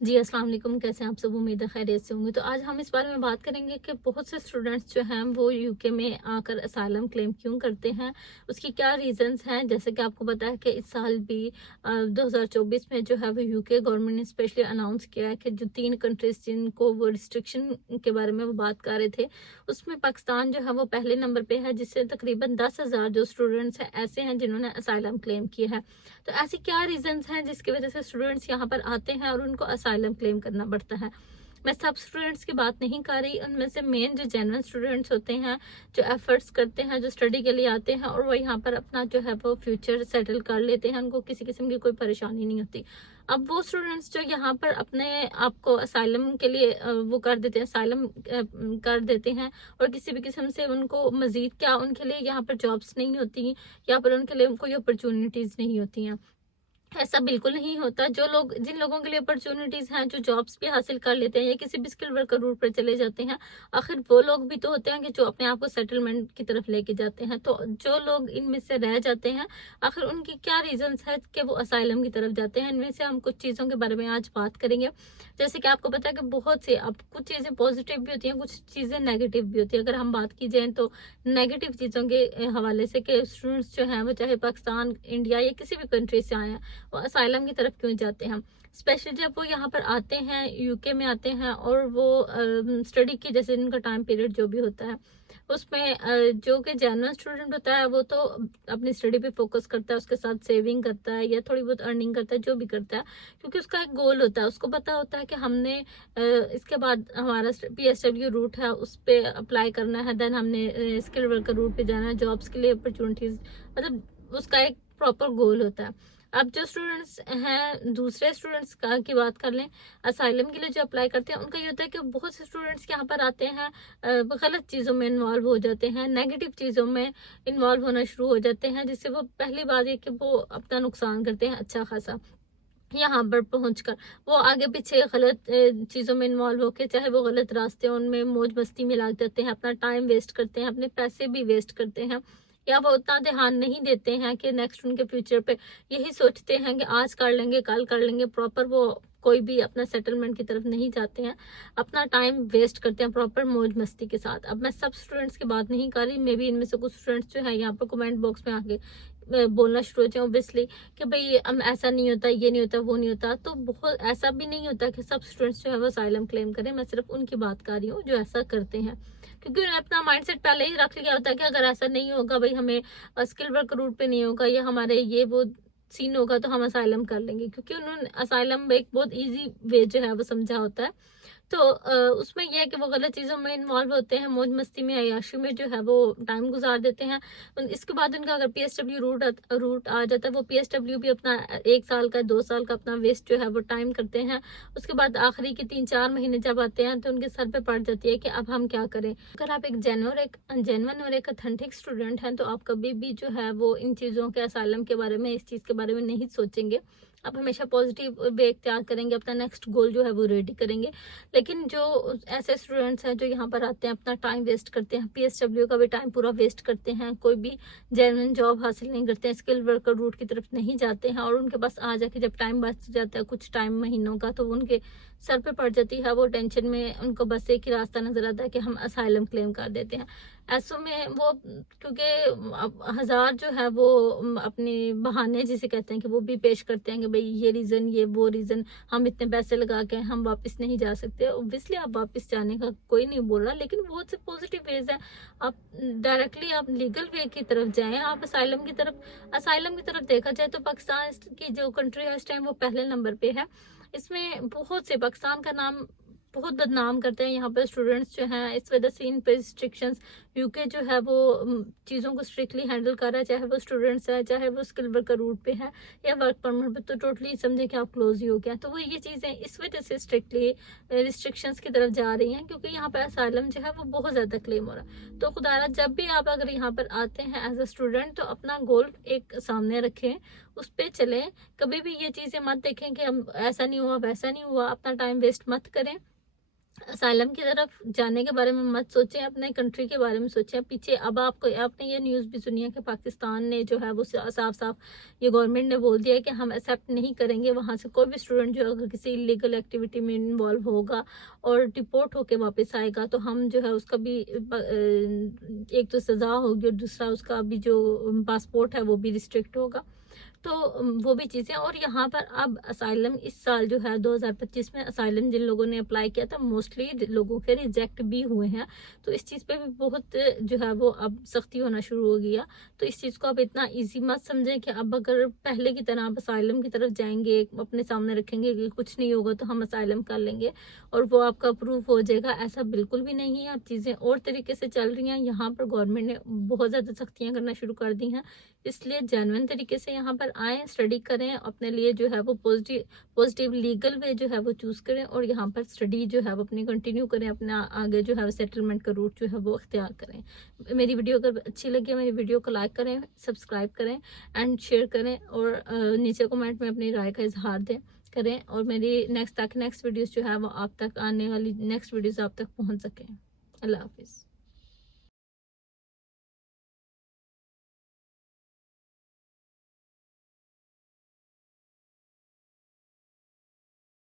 जी, अस्सलाम वालेकुम। कैसे हैं आप सब? उम्मीद है खैरियत से होंगे। तो आज हम इस बारे में बात करेंगे कि बहुत से स्टूडेंट्स जो हैं वो यूके में आकर असाइलम क्लेम क्यों करते हैं, उसकी क्या रीज़न्स हैं। जैसे कि आपको पता है कि इस साल भी 2024 में जो है वो यूके गवर्नमेंट ने स्पेशली अनाउंस किया है कि जो 3 कंट्रीज़ जिनको वो रिस्ट्रिक्शन के बारे में वो बात कर रहे थे, उसमें पाकिस्तान जो है वो पहले नंबर पे है, जिससे तकरीबन 10,000 जो स्टूडेंट्स हैं ऐसे हैं जिन्होंने असाइलम क्लेम किया है। तो ऐसी क्या रीजंस हैं जिसकी वजह से स्टूडेंट्स यहाँ पर आते हैं और उनको असाइलम क्लेम करना पड़ता है। मैं सब स्टूडेंट्स की बात नहीं कर रही, उनमें से मेन जो जेन्युइन स्टूडेंट्स होते हैं, जो एफर्ट्स करते हैं, जो स्टडी के लिए आते हैं और वो यहाँ पर अपना जो है वो फ्यूचर सेटल कर लेते हैं, उनको किसी किस्म की कोई परेशानी नहीं होती। अब वो स्टूडेंट्स जो यहाँ पर अपने आप को असाइलम के लिए वो कर देते हैं, असाइलम कर देते हैं, और किसी भी किस्म से उनको मजीद क्या उनके लिए यहाँ पर जॉब्स नहीं होती या पर उनके लिए कोई अपॉर्चुनिटीज नहीं होती हैं। ऐसा बिल्कुल नहीं होता। जो लोग जिन लोगों के लिए अपॉर्चुनिटीज़ हैं, जो जॉब्स भी हासिल कर लेते हैं या किसी भी स्किल वर्कर रूट पर चले जाते हैं, आखिर वो लोग भी तो होते हैं कि जो अपने आप को सेटलमेंट की तरफ लेके जाते हैं। तो जो लोग इनमें से रह जाते हैं, आखिर उनकी क्या रीज़न्स है कि वो असाइलम की तरफ जाते हैं। इनमें से हम कुछ चीज़ों के बारे में आज बात करेंगे। जैसे कि आपको पता है कि बहुत से अब कुछ चीज़ें पॉजिटिव भी होती हैं, कुछ चीज़ें नेगेटिव भी होती हैं। अगर हम बात की जाए तो नेगेटिव चीज़ों के हवाले से कि स्टूडेंट्स जो हैं वो चाहे पाकिस्तान, इंडिया या किसी भी कंट्री से आए हैं, वो असाइलम की तरफ क्यों जाते हैं। स्पेशली जब वो यहाँ पर आते हैं, यूके में आते हैं और वो स्टडी की, जैसे इनका टाइम पीरियड जो भी होता है उसमें जो कि जेन्युइन स्टूडेंट होता है वो तो अपनी स्टडी पे फोकस करता है, उसके साथ सेविंग करता है या थोड़ी बहुत अर्निंग करता है, जो भी करता है, क्योंकि उसका एक गोल होता है। उसको पता होता है कि हमने इसके बाद हमारा पीएसडब्ल्यू रूट है, उस पर अप्लाई करना है, देन हमने स्किल वर्कर रूट पे जाना है, जॉब्स के लिए अपॉर्चुनिटीज, मतलब उसका एक प्रॉपर गोल होता है। अब जो स्टूडेंट्स हैं, दूसरे स्टूडेंट्स का की बात कर लें, असाइलम के लिए जो अप्लाई करते हैं, उनका ये होता है कि बहुत से स्टूडेंट्स यहाँ पर आते हैं, गलत चीज़ों में इन्वॉल्व हो जाते हैं, नेगेटिव चीज़ों में इन्वॉल्व होना शुरू हो जाते हैं, जिससे वो पहली बात है कि वो अपना नुकसान करते हैं अच्छा खासा। यहाँ पर पहुंचकर वो आगे पीछे गलत चीज़ों में इन्वॉल्व होके, चाहे वो गलत रास्ते उनमें मौज मस्ती में लग जाते हैं, अपना टाइम वेस्ट करते हैं, अपने पैसे भी वेस्ट करते हैं, या वो उतना ध्यान नहीं देते हैं कि नेक्स्ट उनके फ्यूचर पे यही सोचते हैं कि आज कर लेंगे, कल कर लेंगे, प्रॉपर वो कोई भी अपना सेटलमेंट की तरफ नहीं जाते हैं, अपना टाइम वेस्ट करते हैं प्रॉपर मौज मस्ती के साथ। अब मैं सब स्टूडेंट्स की बात नहीं कर रही, मे भी इनमें से कुछ स्टूडेंट्स जो है यहाँ पर कमेंट बॉक्स में आके बोलना शुरू हो जाए ऑब्वियसली कि भाई ऐसा नहीं होता, ये नहीं होता, वो नहीं होता। तो बहुत ऐसा भी नहीं होता कि सब स्टूडेंट्स जो है वो असाइलम क्लेम करें। मैं सिर्फ उनकी बात कर रही हूँ जो ऐसा करते हैं, क्योंकि उन्हें अपना माइंडसेट पहले ही रख लिया होता है कि अगर ऐसा नहीं होगा, भाई हमें स्किल वर्क रूट पे नहीं होगा या हमारे ये वो सीन होगा, तो हम असाइलम कर लेंगे, क्योंकि उन्होंने असाइलम एक बहुत ईजी वे जो है वो समझा होता है। तो उसमें यह है कि वो गलत चीज़ों में इन्वॉल्व होते हैं, मौज मस्ती में, अय्याशी में जो है वो टाइम गुजार देते हैं। इसके बाद उनका अगर पीएसडब्ल्यू रूट आ जाता है, वो पीएसडब्ल्यू भी अपना 1 साल का, 2 साल का अपना वेस्ट जो है वो टाइम करते हैं। उसके बाद आखिरी के 3-4 महीने जब आते हैं तो उनके सर पे पड़ जाती है कि अब हम क्या करें। अगर आप एक जेन्युइन और एक ऑथेंटिक स्टूडेंट हैं, तो आप कभी भी जो है वो इन चीज़ों के, असाइलम के बारे में, इस चीज़ के बारे में नहीं सोचेंगे। आप हमेशा पॉजिटिव वे इख्तियार करेंगे, अपना नेक्स्ट गोल जो है वो रेडी करेंगे। लेकिन जो ऐसे स्टूडेंट्स हैं जो यहाँ पर आते हैं, अपना टाइम वेस्ट करते हैं, पीएसडब्ल्यू का भी टाइम पूरा वेस्ट करते हैं, कोई भी जेन्युइन जॉब हासिल नहीं करते हैं, स्किल वर्कर रूट की तरफ नहीं जाते हैं, और उनके पास आ जाके जब टाइम बच जाता है कुछ टाइम, महीनों का, तो उनके सर पे पड़ जाती है वो टेंशन में, उनको बस एक ही रास्ता नजर आता है कि हम असाइलम क्लेम कर देते हैं। ऐसों में वो, क्योंकि अब हजार जो है वो अपने बहाने जिसे कहते हैं कि वो भी पेश करते हैं कि भाई ये रीज़न, ये वो रीज़न, हम इतने पैसे लगा के हम वापस नहीं जा सकते। ऑब्वियसली आप वापस जाने का कोई नहीं बोल रहा, लेकिन बहुत से पॉजिटिव वेज हैं। आप डायरेक्टली आप लीगल वे की तरफ जाएं, आप असाइलम की तरफ देखा जाए तो पाकिस्तान की जो कंट्री है इस टाइम वो पहले नंबर पे है। इसमें बहुत से पाकिस्तान का नाम बहुत बदनाम करते हैं यहाँ पर स्टूडेंट्स जो हैं, इस वजह से इन पे रिस्ट्रिक्शंस, यूके जो है वो चीज़ों को स्ट्रिक्टली हैंडल कर रहा है, चाहे वो स्टूडेंट्स है, चाहे वो स्किल वर्कर रूट पे है या वर्क परमिट पे, तो टोटली समझे कि आप क्लोज ही हो गया। तो वो ये चीज़ें इस वजह से स्ट्रिक्टली रिस्ट्रिक्शंस की तरफ जा रही हैं, क्योंकि यहाँ पर असाइलम जो है वो बहुत ज़्यादा क्लेम हो रहा है। तो खुदारा जब भी आप अगर यहाँ पर आते हैं एज अ स्टूडेंट, तो अपना गोल एक सामने रखें, उस पर चलें। कभी भी ये चीज़ें मत देखें कि हम ऐसा नहीं हुआ, वैसा नहीं हुआ, अपना टाइम वेस्ट मत करें। असाइलम की तरफ जाने के बारे में मत सोचें, अपने कंट्री के बारे में सोचें। पीछे अब आपने ये न्यूज़ भी सुनी है कि पाकिस्तान ने जो है वो साफ साफ ये गवर्नमेंट ने बोल दिया है कि हम एक्सेप्ट नहीं करेंगे वहाँ से कोई भी स्टूडेंट जो अगर किसी इलीगल एक्टिविटी में इन्वॉल्व होगा और डिपोर्ट होके वापस आएगा, तो हम जो है उसका भी एक तो सज़ा होगी और दूसरा उसका भी जो पासपोर्ट है वो भी रिस्ट्रिक्ट होगा। तो वो भी चीज़ें, और यहाँ पर अब असाइलम इस साल जो है 2025 में असाइलम जिन लोगों ने अप्लाई किया था मोस्टली लोगों के रिजेक्ट भी हुए हैं। तो इस चीज़ पे भी बहुत जो है वो अब सख्ती होना शुरू हो गया। तो इस चीज़ को आप इतना इजी मत समझें कि अब अगर पहले की तरह आप असाइलम की तरफ जाएंगे, अपने सामने रखेंगे कि कुछ नहीं होगा तो हम असाइलम कर लेंगे और वो आपका अप्रूव हो जाएगा, ऐसा बिल्कुल भी नहीं है। अब चीज़ें और तरीके से चल रही हैं। यहाँ पर गवर्नमेंट ने बहुत ज़्यादा सख्तियाँ करना शुरू कर दी हैं, इसलिए जेन्युइन तरीके से यहाँ पर आएँ, स्टडी करें, अपने लिए जो है वो पॉजिटिव लीगल वे जो है वो चूज़ करें और यहाँ पर स्टडी जो है वो अपनी कंटिन्यू करें, अपना आगे जो है वो सेटलमेंट का रूट जो है वो अख्तियार करें। मेरी वीडियो अगर अच्छी लगी है, मेरी वीडियो को लाइक करें, सब्सक्राइब करें एंड शेयर करें और नीचे कमेंट में अपनी राय का इजहार दें करें और मेरी नेक्स्ट वीडियोज़ जो है वो आप तक आने वाली नेक्स्ट वीडियोज़ आप तक पहुँच सकें। अल्लाह हाफिज़।